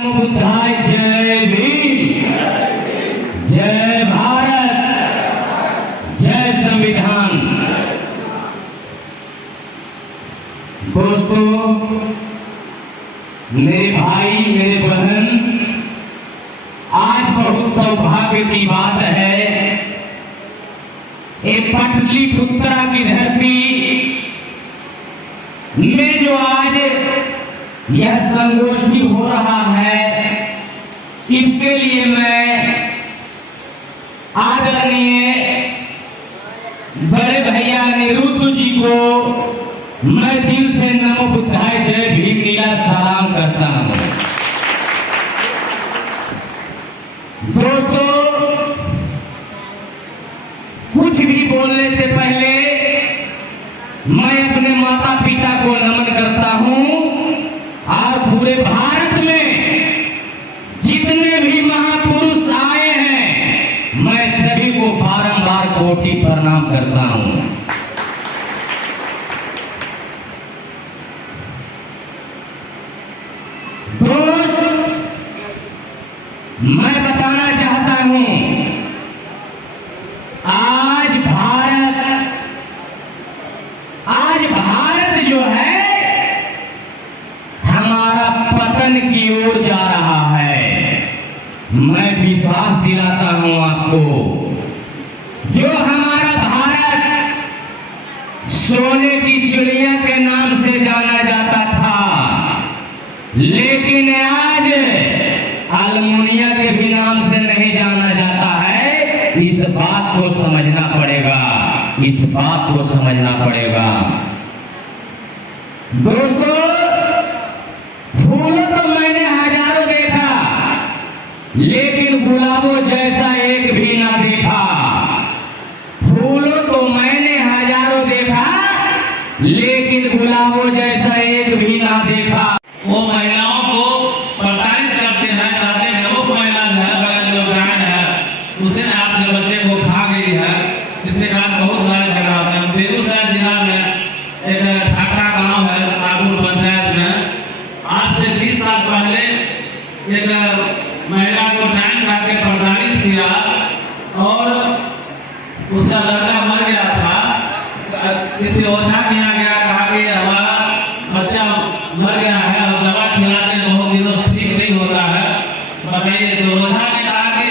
नमो बुद्धाय। जय भीम, जय भारत, जय संविधान। दोस्तों, मेरे भाई, मेरे बहन, आज बहुत सौभाग्य की बात है। एक पाटलिपुत्रा की धरती में जो आज यह संगोष्ठी हो रहा है, इसके लिए मैं आदरणीय बड़े भैया निरुद्ध जी को मैं दिल से नमो बुद्धाय जय भीम नीला सलाम करता हूं। दोस्तों, कुछ भी बोलने से पहले मैं अपने माता पिता को नमन करता हूं और पूरे भारत में जितने भी महापुरुष आए हैं, मैं सभी को बारंबार कोटि प्रणाम करता हूं। दोस्त, मैं बताना चाहता हूं, आज भारत जो है हमारा पतन की ओर जा रहा है। मैं विश्वास दिलाता हूं आपको, जो हमारा भारत सोने की चिड़िया के नाम से जाना जाता था, लेकिन आज अल्मुनिया के भी नाम से नहीं जाना जाता है। इस बात को समझना पड़ेगा, इस बात को समझना पड़ेगा। दोस्तों, फूलों तो मैंने हजारों देखा, लेकिन गुलाबों जैसा एक भी ना देखा। फूलों तो मैंने हजारों देखा, लेकिन गुलाबों जैसा एक भी ना देखा। वो महिलाओं को प्रताड़ित करते हैं, कहते हैं कि वो महिला जो है बगल में ब्रांड है, उसे ने आपके बच्चे को खा गई है। इसके कारण बहुत बड़ा झगड़ा होता है। बेगूसराय जिला में एक ठाठा गांव है, रापुर पंचायत में, आज से 20 साल पहले एक महिला को डांट काट के प्रताड़ित किया और उसका लड़का मर गया था। किसी ओझा के यहाँ गया, कहा कि हमारा बच्चा मर गया है और दवा खिलाते हैं, बहुत दिनों से ठीक नहीं होता है, बताइए। तो ओझा ने कहा कि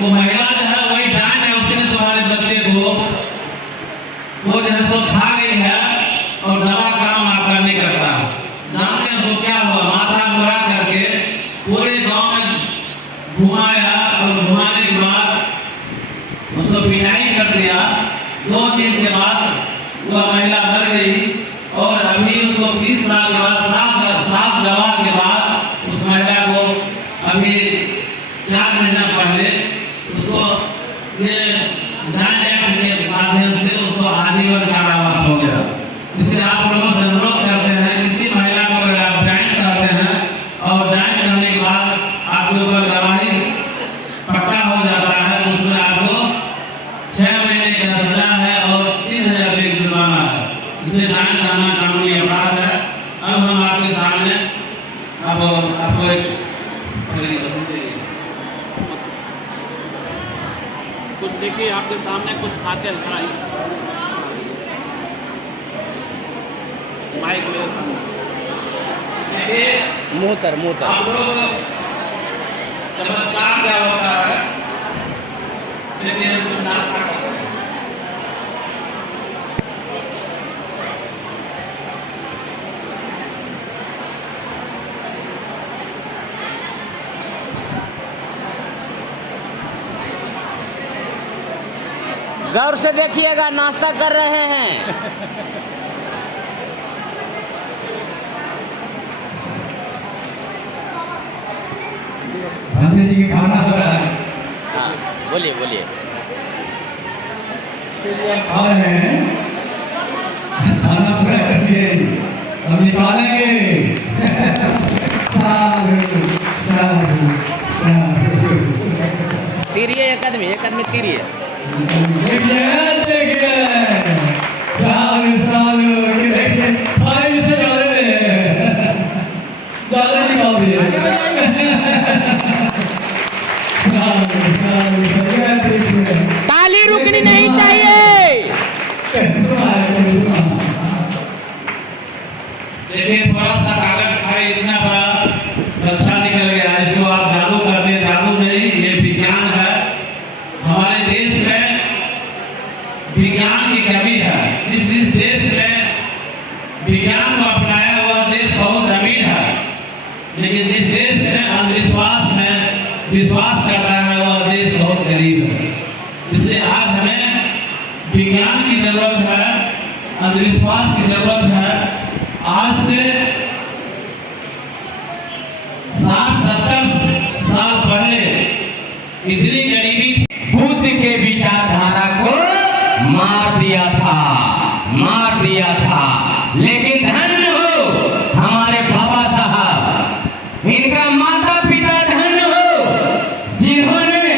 वो महिला जो है वही डांट है, उसने तुम्हारे बच्चे को वो जो है सो खा गई है और दवा काम आपका नहीं करता। जानते हैं तो क्या हुआ, माथा मुड़ा करके पूरे गांव में घुमाया और घुमाने के बाद उसको पिटाई कर दिया। 2 दिन के बाद वह महिला मर गई और अभी उसको 20 साल के बाद 7 दवा के बाद उस महिला को अभी 4 महीना पहले उसको ये डांट एक्ट के माध्यम से उसको आजीवन कारावास हो गया। इसलिए आप लोगों से अनुरोध करते हैं, किसी महिला को अगर आप डांट करते हैं और डांट करने के बाद आपके ऊपर गवाही पक्का हो जाता है, तो उसमें आपको 6 महीने का सजा है और 30,000 रुपये जुर्माना है। इसलिए डांट करना कानूनी अपराध है। अब हम आपके सामने अब आपको एक कुछ देखिए, आपके सामने कुछ खाते माइक ले मुंह तर आप लोग चमत्कार क्या होता है, लेकिन कुछ नाश्ता करते हैं। गौर से देखिएगा, नाश्ता कर रहे हैं। गांधी जी की खाना हो रहा है। हाँ, बोलिए बोलिए। खा रहे हैं, खाना पूरा कर लिए, अब निकालेंगे। तीरिए एक आदमी तीरिए। देखिए ताली रुकनी नहीं चाहिए। देखिए थोड़ा सा कागज भाई इतना बड़ा रक्षा निकल गया है, इसको आप जादू करते हैं। जादू नहीं, ये विज्ञान है। हमारे देश में विज्ञान की कमी है। जिस देश में विज्ञान को अपनाया हुआ देश बहुत अमीर है, लेकिन जिस देश में अंधविश्वास में विश्वास करता है वह देश बहुत गरीब है। इसलिए आज हमें विज्ञान की जरूरत है, अंधविश्वास की जरूरत है। आज से 60-70 साल पहले इतनी गरीबी थी, बुद्ध के विचारधारा को मार दिया था। लेकिन धन्य हो हमारे बाबा साहब, इनका माता पिता धन्य हो जिन्होंने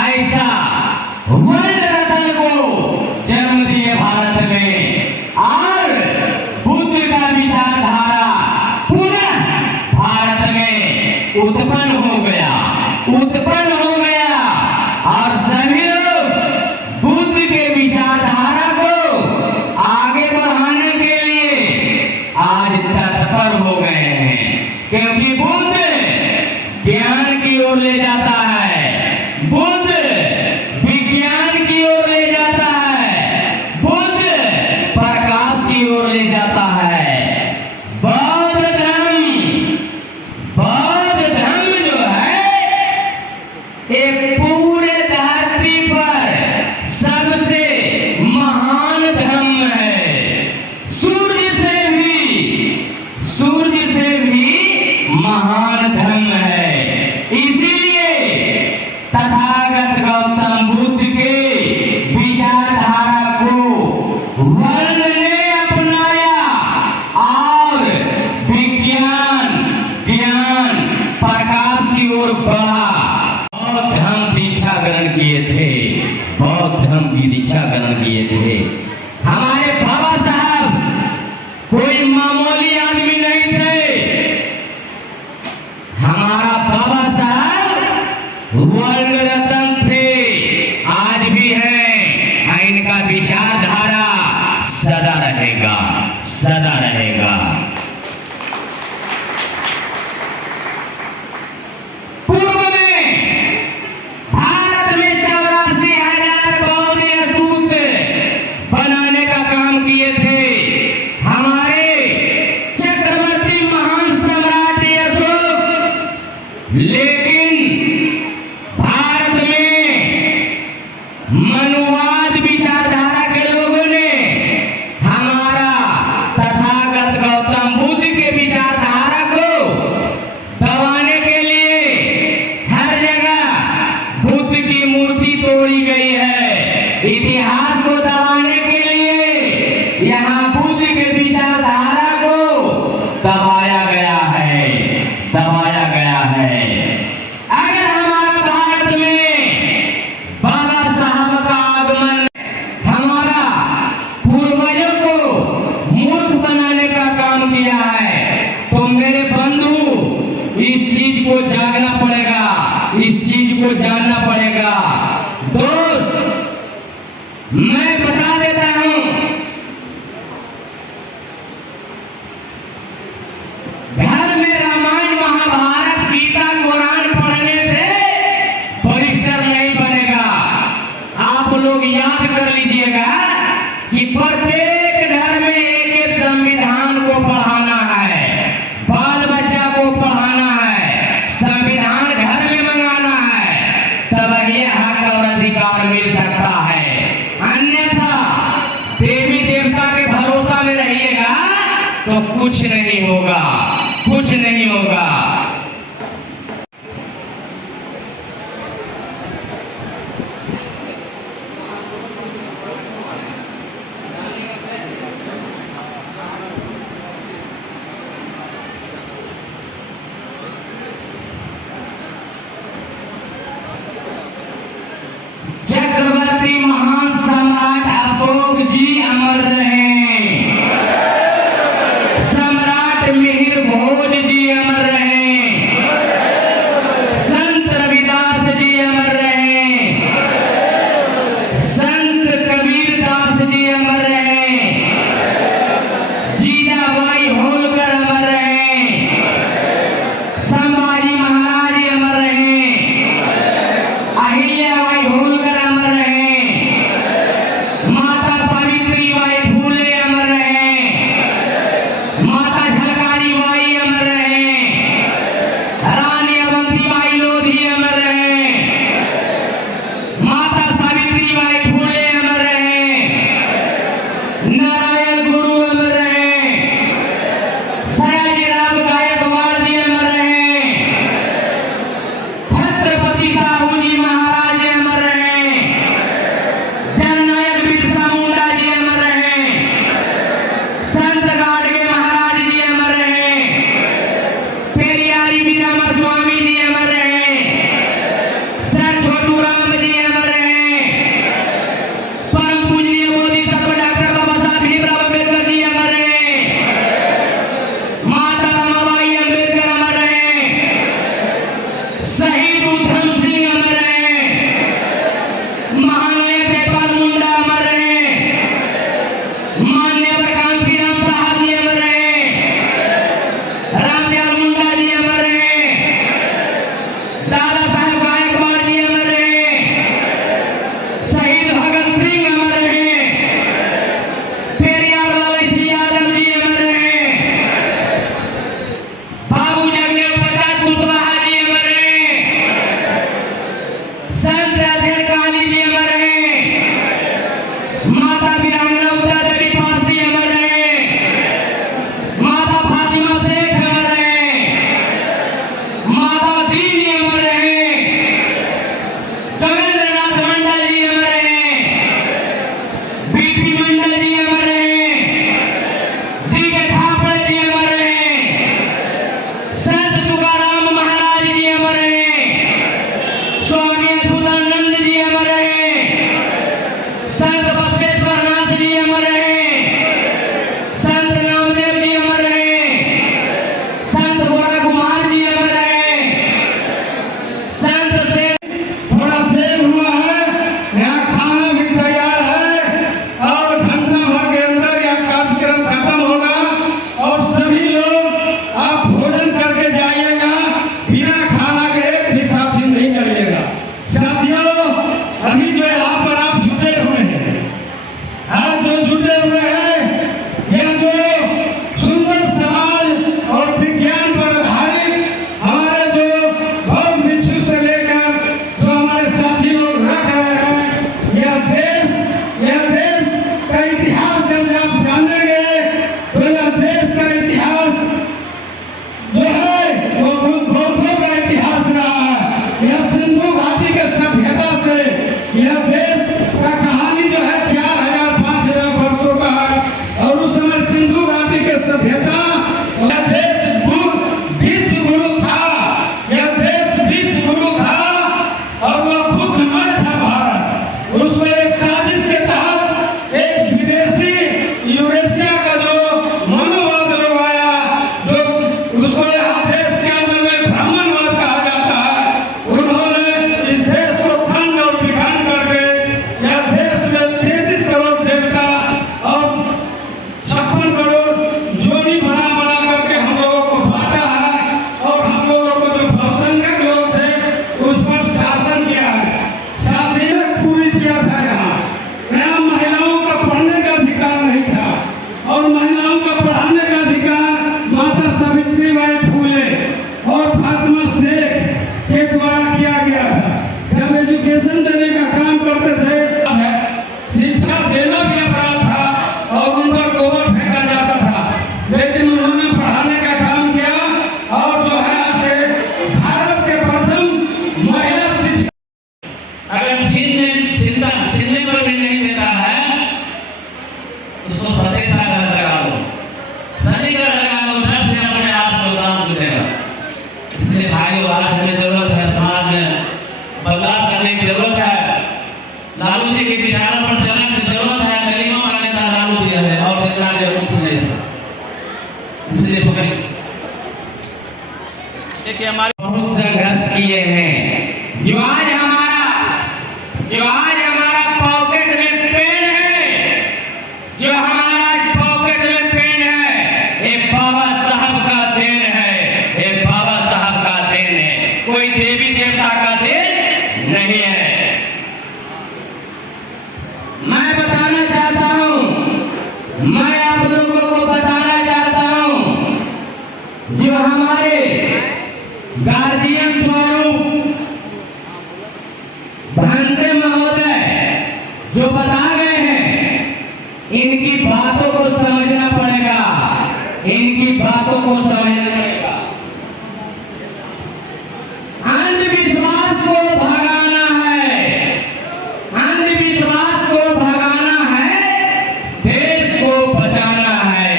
ऐसा वर्ल्ड रत्न को जन्म दिए भारत में, और बुद्ध का विचारधारा पुनः भारत में उत्पन्न हो गया और सभी लोग बुद्ध के विचारधारा को आगे बढ़ाने के लिए आज तत्पर हो गए हैं, क्योंकि बुद्ध ज्ञान की ओर ले जाता है, बुद्ध विज्ञान की ओर ले जाता है, बुद्ध प्रकाश की ओर ले जाता है। बौद्ध धर्म जो है ये पूरे धरती पर सबसे महान धर्म है। सूर्य से भी महान धर्म है। इसीलिए तथागत गौतम बुद्ध के विचारधारा को वर्ल्ड ने अपनाया और ज्ञान प्रकाश की ओर बढ़ा। बौद्ध धर्म दीक्षा ग्रहण किए थे। हमारे बाबा साहब कोई मामूली आदमी नहीं थे। हमारा बाबा साहब वर्ल्ड रत्न थे, आज भी हैं। इनका विचारधारा सदा रहेगा। पूर्व में भारत में 84,000 बौद्ध स्तूप बनाने का काम किए थे हमारे चक्रवर्ती महान सम्राट अशोक। लेकिन भारत में मनुवाद विचारधारा के लोगों ने हमारा तथागत गौतम बुद्ध के विचारधारा को दबाने के लिए हर जगह बुद्ध की मूर्ति तोड़ी गई है। इतिहास को दबाने के लिए यहाँ बुद्ध के विचारधारा को दबाया गया है। अगर हमारे भारत में बाबा साहब का आगमन हमारा पूर्वजों को मूर्ख बनाने का काम किया है, तो मेरे बंधु इस चीज को जागना पड़ेगा, इस चीज को जानना पड़ेगा। दोस्त, मैं बता देता हूं, घर में रामायण महाभारत गीता कुरान पढ़ने से बरिस्टर नहीं बनेगा। आप लोग याद कर लीजिएगा कि प्रत्येक घर में एक संविधान को पढ़ाना है, बाल बच्चा को पढ़ाना है, संविधान घर में मंगाना है, तब ये हक और अधिकार मिल सकता है। अन्यथा देवी देवता के भरोसा में रहिएगा तो कुछ नहीं होगा। चक्रवर्ती महान सम्राट अशोक जी अमर रहे, सम्राट मिहिर भोज जी अमर रहे, संत रविदास जी किए हैं। जो आज हमारा पॉकेट में पेन है, जो हमारा पॉकेट में पेन है, ये बाबा साहब का देन है, ये बाबा साहब का देन है, कोई देवी देवता का देन नहीं है। मैं बताना चाहता हूं, मैं आप लोगों को बताना चाहता हूं, जो हमारे गार्जियन स्वरूप भंते महोदय जो बता गए हैं, इनकी बातों को समझना पड़ेगा, इनकी बातों को समझना पड़ेगा। अंधविश्वास को भगाना है, अंधविश्वास को भगाना है, देश को बचाना है।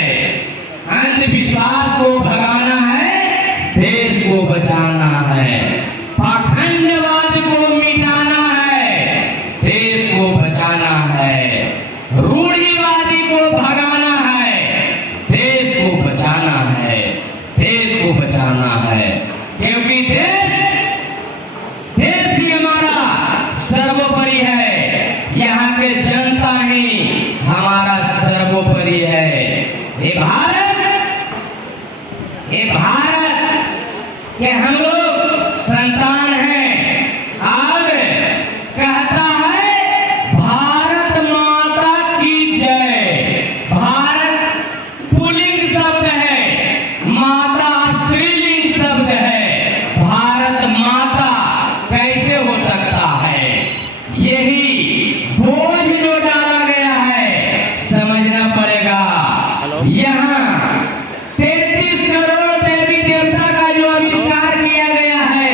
अंधविश्वास को भगाना है, देश को बचाना है। पाखंडवाद को मिटाना है, देश को बचाना है। रूढ़िवादी को भगाना है, देश को बचाना है, देश को बचाना है। क्योंकि देश ही हमारा सर्वोपरि है, यहाँ के जनता ही हमारा सर्वोपरि है। ये भारत के हम लोग संतान हैं। और कहता है भारत माता की जय। भारत पुल्लिंग शब्द है, माता स्त्रीलिंग शब्द है। भारत माता कैसे हो सकता है? यही बोझ जो डाला गया है, समझना पड़ेगा। यहाँ 33 करोड़ देवी देवता का जो आविष्कार किया गया है,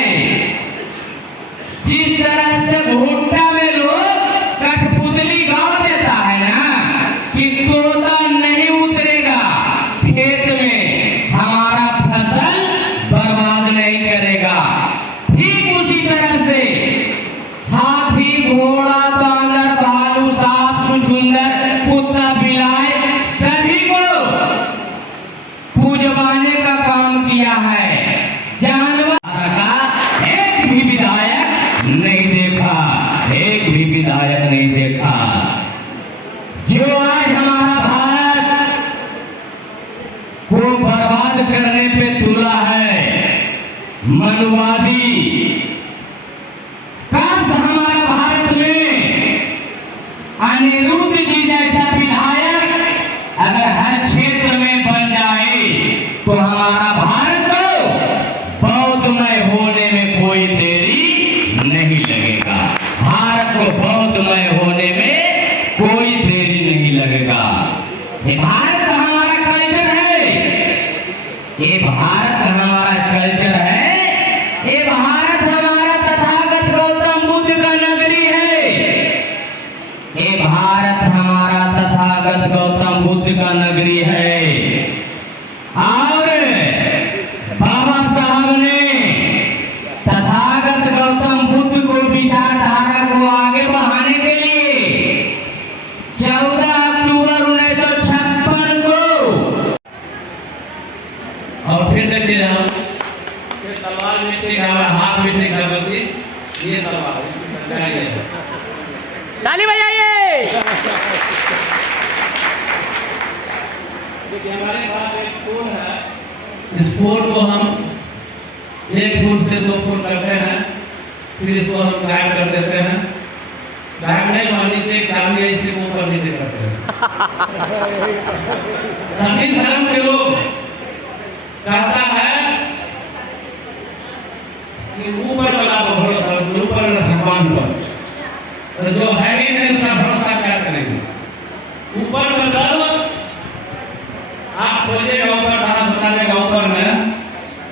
जिस तरह से भुट्टा में लोग कठपुतली गाड़ देता है ना कि तोता नहीं उतरेगा खेत में, हमारा फसल बर्बाद नहीं करेगा, ठीक उसी तरह से हाथी, घोड़ा, बांदर, भालू, सांप, छुछुंदर, कुत्ता, बिलाई सभी को पूजवाने का काम किया है। जानवर का एक भी विधायक नहीं देखा, एक भी विधायक नहीं देखा। जो आज हमारा भारत को बर्बाद करने पे तुला है, मनुवादी। काश हमारा भारत में अनिरुद्ध जी जैसा विधायक अगर हर क्षेत्र में बन जाए तो हमारा भारत को बौद्धमय होने में कोई देरी नहीं लगेगा। भारत को बौद्धमय होने में कोई देरी नहीं लगेगा। ये भारत का हमारा कल्चर है, ये भारत का हमारा कल्चर है, ये भारत हमारा तथागत गौतम बुद्ध का नगरी है। ये भारत हमारा तथागत गौतम बुद्ध का नगरी है। और बाबा साहब ने तथागत गौतम बुद्ध को विचारधारा को आगे बढ़ाने के लिए 14 अक्टूबर 1956 को और फिर देखिए हम फिर तलवार भी ठीक है, हमारा हाथ भी ठीक है, बल्कि ये तलवार इसमें टकराई है। ताली बजाइए। देखिए हमारे पास एक फूल है, इस फूल को हम 1 फूल से 2 फूल करते हैं, फिर इसको हम गायब कर देते हैं। गायब नहीं, वहाँ नीचे एक चाबी है, इसी को ऊपर नीचे करते हैं। सभी धर्म के लोग कहता है कि ऊपर वाला पर भरोसा, ऊपर वाला भगवान पर, और जो है ही नहीं उसका भरोसा क्या करेंगे? ऊपर मतलब आप खोजेगा ऊपर, हाथ बता देगा ऊपर में,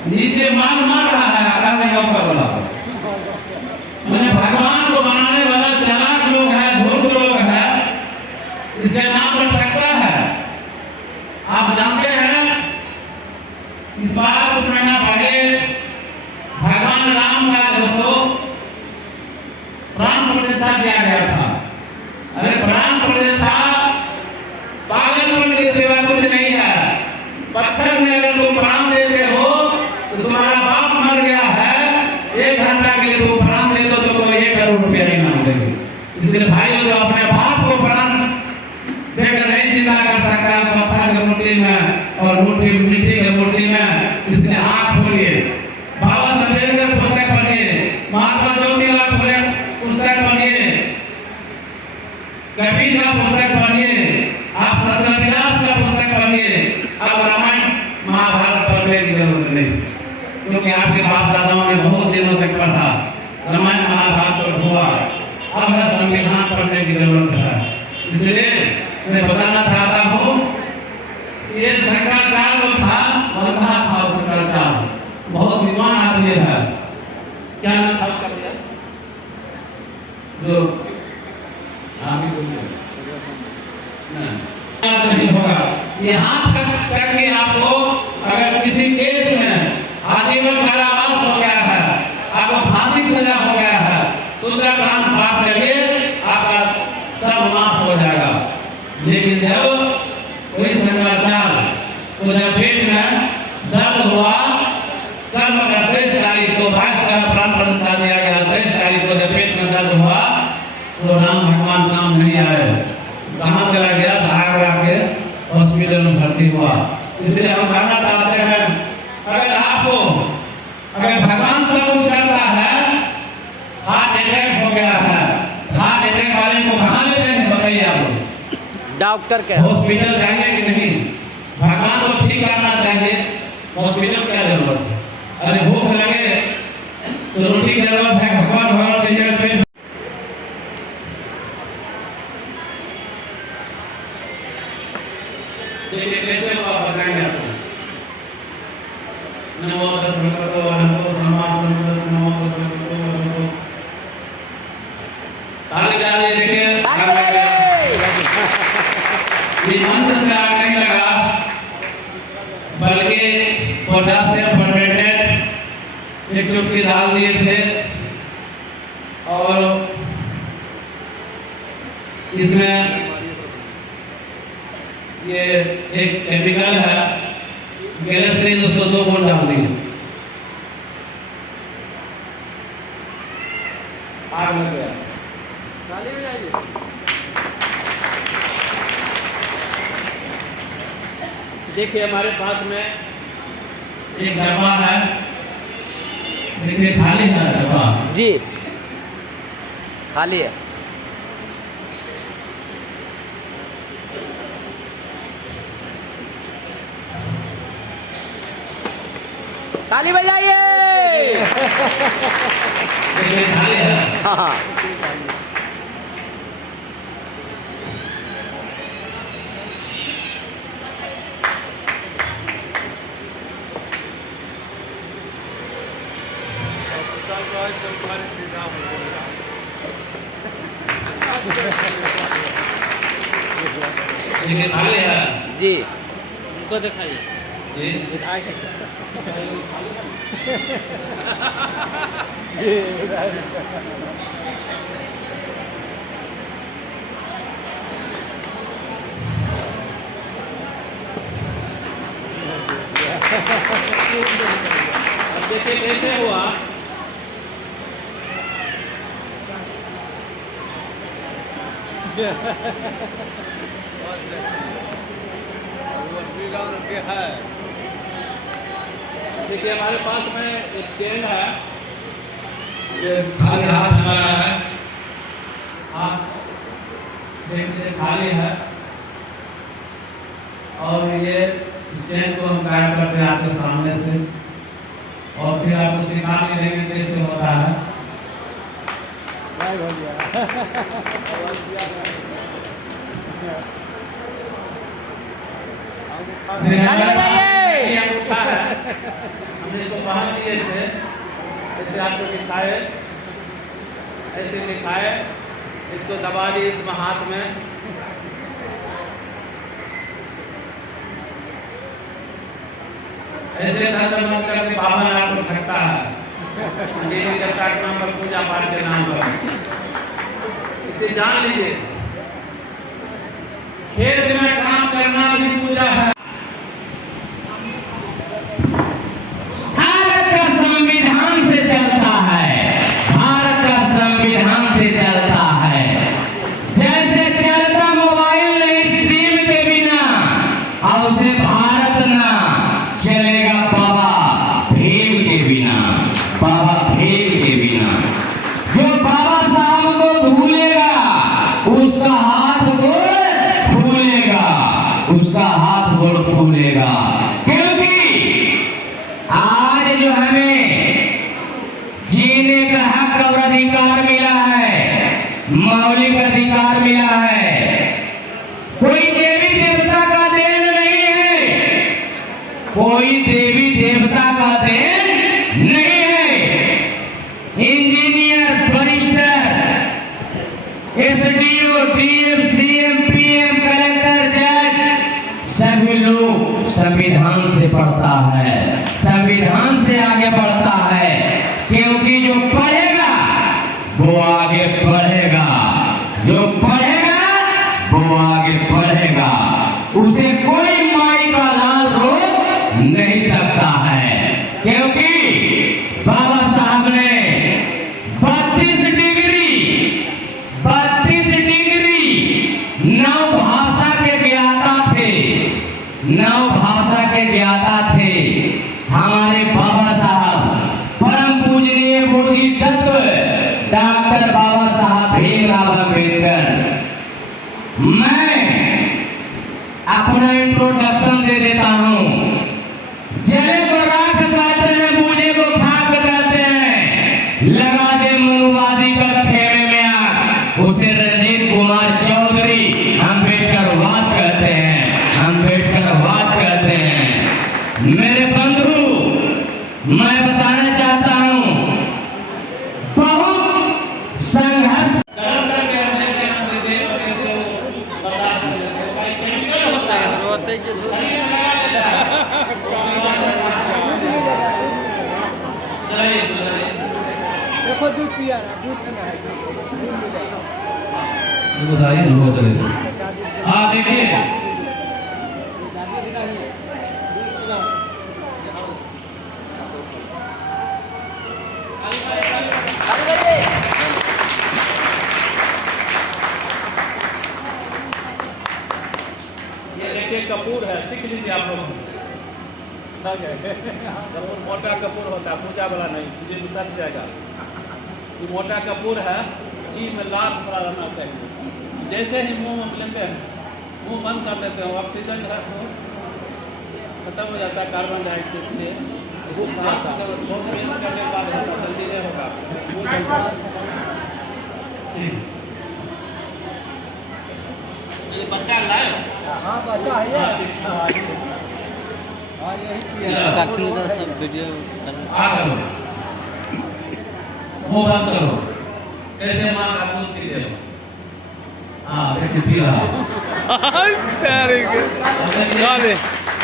नीचे मार रहा है, आकाश देगा ऊपर वाला। मैंने भगवान को बनाने वाला चालाक लोग है, धूर्त लोग है, इसके नाम पर ठक्कर है। आप जानते हैं इस बार कुछ महीना पहले भगवान राम का दोस्तों प्राण प्रतिष्ठा किया गया था। अरे प्राण प्रतिष्ठा पागलपन की सिवा कुछ नहीं है। पत्थर में अगर तुम प्राण देते हो तो तुम्हारा बाप मर गया है, 1 घंटा सरकार के लिए तो प्राण दे दो तो कोई 1 करोड़ रुपया इनाम देंगे। इसलिए भाई जो अपने बाप को प्राण देकर नहीं जिंदा कर सकता पत्थर की मूर्ति में और मिट्टी की मूर्ति में, इसलिए आँख खोलिए, बाबा साहब अम्बेडकर पुस्तक पढ़िए, महात्मा ज्योतिराव फुले पुस्तक पढ़िए, कबीर का पुस्तक पढ़िए, आप सत्यनारायण का पुस्तक पढ़िए। अब रामायण महाभारत पढ़ने की जरूरत नहीं, क्योंकि आपके बाप दादाओं ने बहुत दिनों तक पढ़ा, रामायण महाभारत पर हुआ। अब है संविधान पढ़ने की जरूरत है। इसलिए मैं बताना चाहता हूँ ये शंकराचार्य जो था बंधा था, शंकराचार्य बहुत विद्वान आदमी है। क्या नाम था उसका भैया? जो आप ही बोलिए नहीं होगा। यहाँ तक कि आपको अगर किसी केस में आजीवन कारावास हो गया है, आपको फांसी की सजा हो गया है, सुंदरकांड पाठ करिए, आपका सब माफ हो जाएगा। लेकिन जब कोई शंकराचार्य को जब पेट में दर्द हुआ, कर्म का 23 तारीख को 22 का प्राण प्रतिष्ठा दिया गया, 23 तारीख को जब पेट में दर्द हुआ तो राम भगवान काम नहीं आए, कहाँ चला गया? धागरा के हॉस्पिटल में भर्ती हुआ। इसलिए हम कहना चाहते हैं अगर आपको अगर भगवान सब कुछ करता है, हार्ट अटैक हो गया है, हार्ट अटैक वाले को कहाँ ले जाएंगे बताइए आप लोग? डॉक्टर के हॉस्पिटल जाएंगे कि नहीं? भगवान को ठीक करना चाहिए, हॉस्पिटल क्या जरूरत है? अरे भूख लगे तो रोटी की जरूरत है, भगवान की जगह पे देखिए कैसे हुआ बताएंगे आपको। नमो तस् भगवतो अरहतो सम्मा सम्बुद्धस्स नमो तस् भगवतो अरहतो। ताली ताली देखिए ये मंत्र से आग नहीं लगा, बल्कि पोटासियम परमेंगनेट एक चुटकी डाल दिए थे और इसमें ये एक केमिकल है ग्लिसरीन, उसको 2 बूंद डाल दिए, आग लग गया। देखिए हमारे पास में एक डब्बा है, देखिए खाली है डब्बा जी, खाली है। ताली बजाइए। देखिए खाली है। हाँ देखिए खाली है जी, उनको दिखाइए। जी। अब देखिए कैसे हुआ। देखिए हमारे पास में एक चेन है, ये खाली हाथ हमारा है, हाथ देखिए खाली है और ये चेन को हम गायब करते हैं आपके सामने से और फिर आपको सिखा के देंगे कैसे होता है। गायब हो ये अंगूठा है, हमने इसको पहन दिए थे, ऐसे आपको दिखाए, ऐसे दिखाए, इसको दबा दिए इस हाथ में, ऐसे धर्म मत करके बाबा ने आपको ठगता है देवी देवता के नाम पर, पूजा पाठ के नाम पर। इसे जान लीजिए, खेत में काम करना भी पूजा है। भारत का संविधान से चलता है। जीने का हक और अधिकार मिला है, मौलिक अधिकार मिला है। कोई देवी देवता का देन नहीं है, कोई देवी देवता का देन नहीं है। Engineer, barrister, SDO, DM, CM, PM, collector, जज सभी लोग संविधान से पढ़ता है, संविधान से आगे बढ़ता है, क्योंकि जो पढ़ेगा वो आगे बढ़ेगा, जो पढ़ेगा वो आगे बढ़ेगा, उसे कोई माई का लाल रोक नहीं सकता है। क्योंकि बाबा साहब ने 32 डिग्री 9 भाषा के ज्ञाता थे, 9 भाषा के ज्ञाता थे हमारे बाबा साहब, परम पूजनीय बोधिसत्व डॉक्टर बाबा साहब भीमराव अम्बेडकर। मैं अपना इंट्रोडक्शन दे देता हूँ। जले को राख कहते हैं, बूझे को खाक कहते हैं, लगा दे मनुवादी का खेमे में आग, उसे रणजीत कुमार चौधरी अम्बेडकरवाद कहते हैं, अम्बेडकरवाद कहते हैं। मेरे बंधु, मैं बताना चाहता हूँ, बहुत संघर्ष गरम करके हमने कैसे वो बता भाई केमिकल होता है, शरीर में लगा देता है। देखो दूध पिया रहा, दूध पीना है, दूध मिलेगा। बताइए ना वो तरह से। हाँ देखिए, ये देखिए कपूर है, सीख लीजिए आप लोग। कपूर मोटा कपूर होता है, पूजा वाला नहीं, तुझे भी सट जाएगा। ये मोटा कपूर है, घी में लाल थोड़ा रहना चाहिए। जैसे ही मुंह में लेते हैं, मुंह बंद कर लेते हैं, ऑक्सीजन जो है सो खत्म हो जाता है, कार्बन डाइऑक्साइड से। इसको सांस जब बहुत मेहनत करने के बाद होता, जल्दी नहीं होगा। ये बच्चा लाए, हाँ बच्चा है ये। हाँ यही पिया। सब वीडियो आ करो, मुंह बंद करो, कैसे माँ का दूध पी दे। हाँ देखिए पी रहा।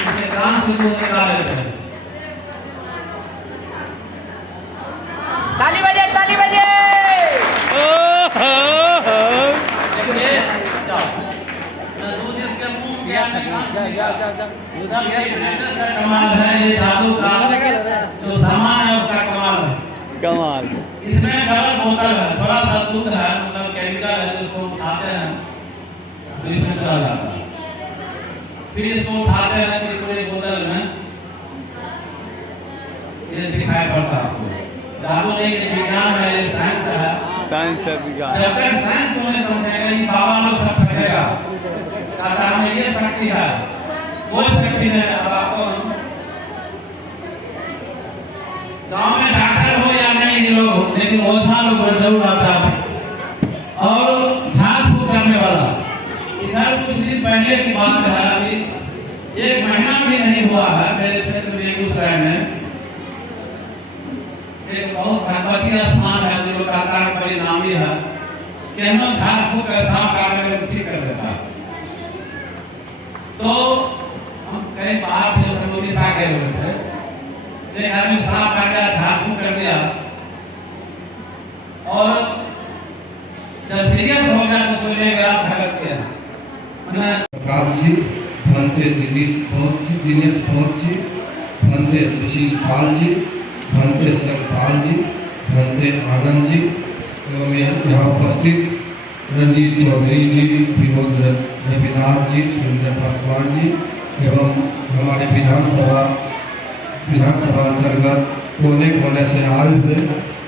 इसे कान से दूध निकाल लेते हैं। ताली बजे, ताली बजे। दूध इसके मुंह में आने का जा। ये फिटनेस का कमाल है, ये जादू का जो सामान है उसका कमाल है। कमाल। इसमें डबल बोतल है, थोड़ा सा दूध है, मतलब केमिकल है, जिसको उठाते हैं तो इसमें चला जाता है, फिर इसको उठाते हैं तो पूरे बोतल में ये दिखाई पड़ता है आपको। जादू नहीं, ये विज्ञान है, ये साइंस है। साइंस है विज्ञान। जब तक साइंस को नहीं समझेगा, ये बाबा लोग सब ठगेगा। कहता है हमें ये शक्ति है, कोई शक्ति नहीं है। अब आपको गांव में डॉक्टर हो या नहीं ये लोग, लेकिन ओझा लोग जरूर आता है और झाड़ फूक करने वाला। इधर कुछ दिन पहले की बात है, अभी 1 महीना भी नहीं हुआ है, मेरे क्षेत्र में बेगूसराय में एक बहुत भगवती स्थान है जो कहता है बड़ी नामी है कि हम लोग झाड़ फूक कर सांप काटने में ठीक कर देता है। तो हम कहीं बाहर थे, उसे उड़ीसा गए हुए थे, एक आदमी सांप काटा, झाड़ फूक कर दिया और जब सीरियस हो गया तो उसको ले गया भगत के मैंने प्रकाश जी, भंते दिनेश भौत जी, भंते सुशील पाल जी, भंते संपाल जी, भंते आनंद जी एवं यहाँ उपस्थित रंजीत चौधरी जी, विनोद रविनाथ जी, सुरेंद्र पासवान जी एवं हमारे विधानसभा अंतर्गत कोने कोने से आए हुए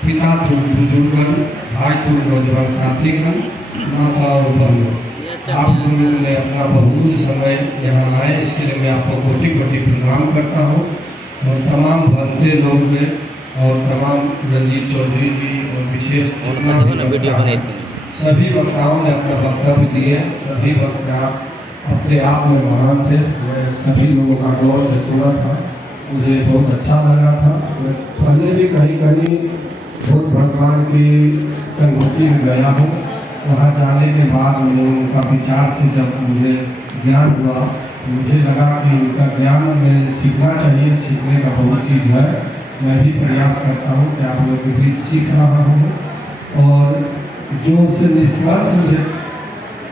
पिता तुल बुजुर्गन, भाई तुल नौजवान साथीगण, माता और बहनों, आप लोगों ने अपना बहुमूल्य समय यहाँ आए, इसके लिए मैं आपको कोटि कोटि प्रणाम करता हूँ। और तमाम भंते लोग और तमाम रंजीत चौधरी जी और विशेष जितना भी वक्ता हैं, सभी वक्ताओं ने अपना वक्तव्य दिए। सभी वक्ता अपने आप में महान थे। मैं सभी लोगों का गौर से सुना था, मुझे बहुत अच्छा लग रहा था। मैं पहले भी कहीं कहीं बहुत भगवान की संगति में गया हूँ। वहाँ जाने के बाद उनका विचार से जब मुझे ज्ञान हुआ, मुझे लगा कि उनका ज्ञान में सीखना चाहिए। सीखने का बहुत चीज़ है। मैं भी प्रयास करता हूँ कि आप लोग भी सीख रहा हूँ। और जो उससे निष्कर्ष मुझे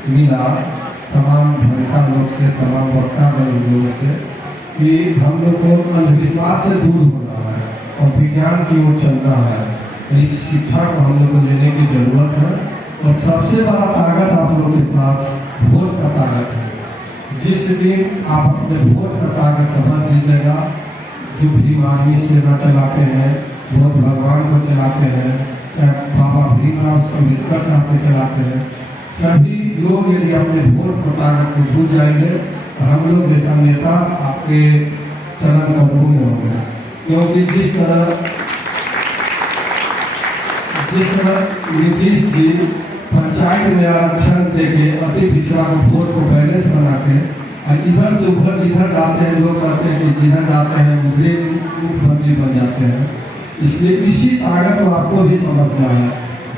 मिला तमाम भक्ता लोग से, तमाम वक्ता लोगों से, कि हम लोग को अंधविश्वास से दूर होना है और विज्ञान की ओर चलना है। इस शिक्षा को हम लोग को लेने की जरूरत है। और सबसे बड़ा ताकत आप लोगों के पास वोट का ताकत है। जिस दिन आप अपने वोट का ताकत समझ लीजिएगा, जो भीम आर्मी सेना चलाते हैं, वोट भगवान को चलाते हैं, चाहे बाबा भीमराव अम्बेडकर साहब को चलाते हैं, सभी लोग यदि अपने वोट को ताकत को भूल जाएंगे तो हम लोग जैसा नेता आपके चरण कदमों में होंगे। क्योंकि जिस तरह नीतीश जी पंचायत में आरक्षण देके अति पिछड़ा को वोट को बैलेंस बना के और इधर से उधर जिधर जाते हैं लोग कहते हैं कि जिधर जाते हैं उधर मुख्यमंत्री बन जाते हैं। इसलिए इसी ताकत को आपको भी समझना है।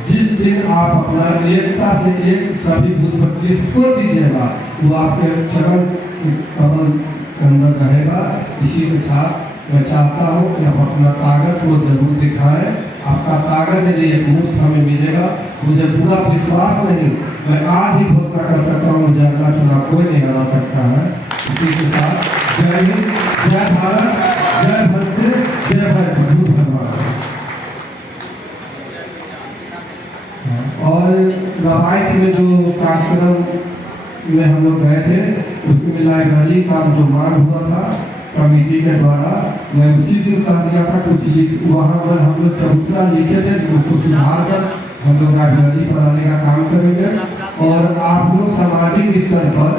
जिस दिन आप अपना एकता से एक सभी बूथ पर जिसको दीजिएगा वो आपके चरण कमल के अंदर रहेगा। इसी के साथ मैं चाहता हूँ कि आप अपना ताकत को जरूर दिखाएं। आपका ताकत यदि एक मुफ्त हमें मिलेगा, मुझे पूरा विश्वास नहीं, मैं आज ही घोषणा कर सकता हूँ, मुझे अगला चुनाव कोई नहीं हरा सकता है। इसी के साथ जय हिंद, जय भारत, जय भक्ति, जय भगवान। और रवाइच में जो कार्यक्रम में हम लोग गए थे उसमें लाइब्रेरी का जो मांग हुआ था कमेटी के द्वारा, मैं उसी दिन कह दिया था कुछ वहाँ पर हम लोग चबूतरा लिखे थे, उसको सुधार कर हम लोग लाइब्रेरी बनाने का काम करेंगे। और आप लोग सामाजिक स्तर पर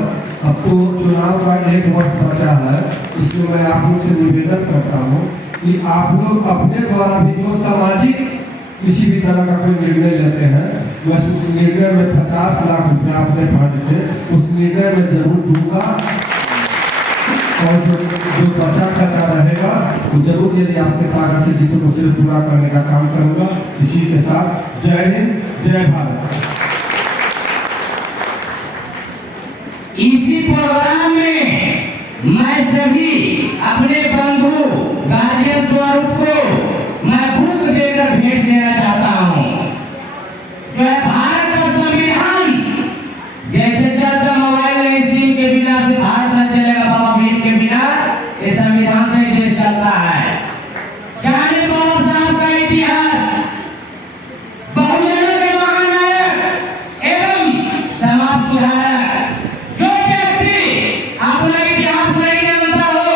अब तो चुनाव का 1 वर्ष बचा है, इसलिए मैं आप लोग से निवेदन करता हूँ कि आप लोग अपने द्वारा भी जो सामाजिक किसी भी तरह का कोई निर्णय लेते हैं, मैं उस निर्णय में 50 लाख रुपया अपने फंड से उस निर्णय में जरूर दूंगा। और जो बचा खचा रहेगा वो जरूर यदि आपके ताकत से जितने उसे पूरा करने का काम करूंगा। इसी के साथ जय हिंद, जय भारत। इसी प्रोग्राम में मैं सभी अपने बंधु गार्जियन स्वरूप को मैं बुक देकर भेंट देना चाहता हूँ। जो है भारत का संविधान, जैसे चलता मोबाइल नहीं सिम के बिना से भारत न चलेगा, बाबा भीम के बिना ये संविधान से ही देश चलता है। जाने बाबा साहब का इतिहास, बहुजनों के महान नायक एवं समाज सुधारक, जो व्यक्ति अपना इतिहास नहीं जानता हो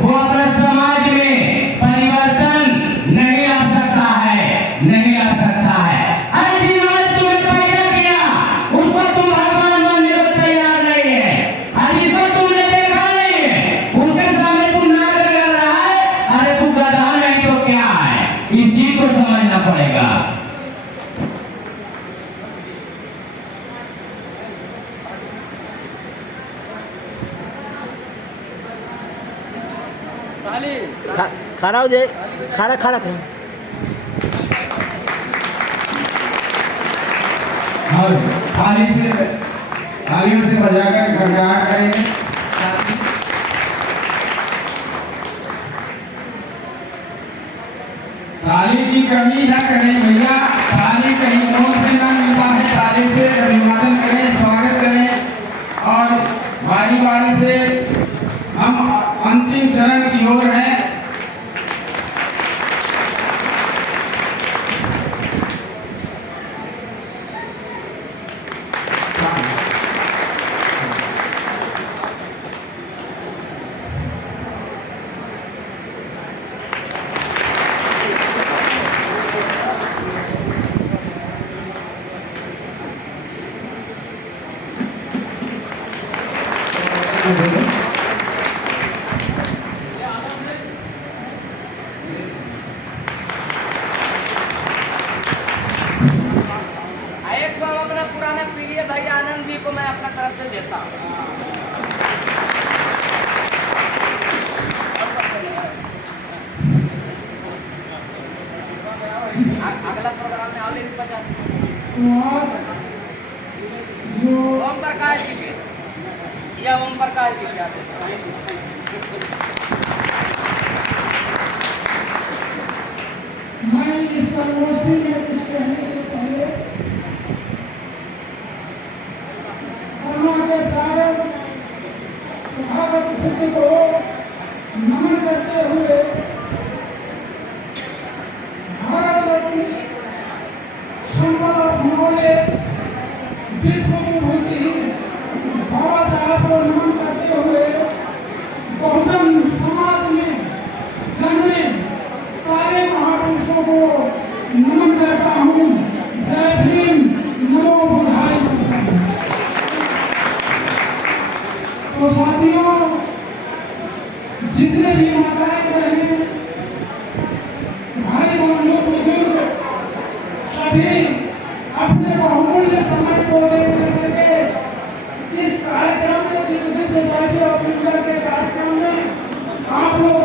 वो अपने समाज में परिवर्तन नहीं ला सकता है, नहीं ला सकता है। अरे जिन्होंने तुम्हें पैदा किया उसको तुम भगवान मानने को तैयार नहीं है, और जिसको तुमने देखा नहीं है उसके सामने तुम नाक रगड़ रहा है। अरे तू गधा नहीं तो क्या है, इस चीज को समझना पड़ेगा। खाना हो जाए, खाना खाना खाना और तालियों से बजाकर गड़गड़ाहट करेंगे। ताली की कमी ना करें भैया, ताली कहीं कौन से ना मिलता है, ताली से अभिवादन करें, स्वागत करें। और बारी बारी से हम अंतिम चरण की ओर हैं। ये भाई आनंद जी को मैं अपना तरफ से देता हूँ। अगला प्रोग्राम में आओ लेकिन 50 जो ओम प्रकाश जी के या ओम प्रकाश जी के आदेश मैं इस संगोष्ठी में कुछ कहने से पहले करुणा के सागर तथागत बुद्ध को नमन करते हुए भारत रत्न संपद ऑफ नॉलेज विश्व विभूति बाबा साहब को नमन करते हुए बहुजन समाज में जन्मे सारे महापुरुषों को नमन करता हूँ। जय भीम, नमो बुद्धाय। तो साथियों, जितने भी माताएं बहनें, भाई बहनों, बुजुर्ग सभी अपने बहुमूल्य समय को दे करके इस कार्यक्रम में, सोसाइटी ऑफ इंडिया के कार्यक्रम में आप लोग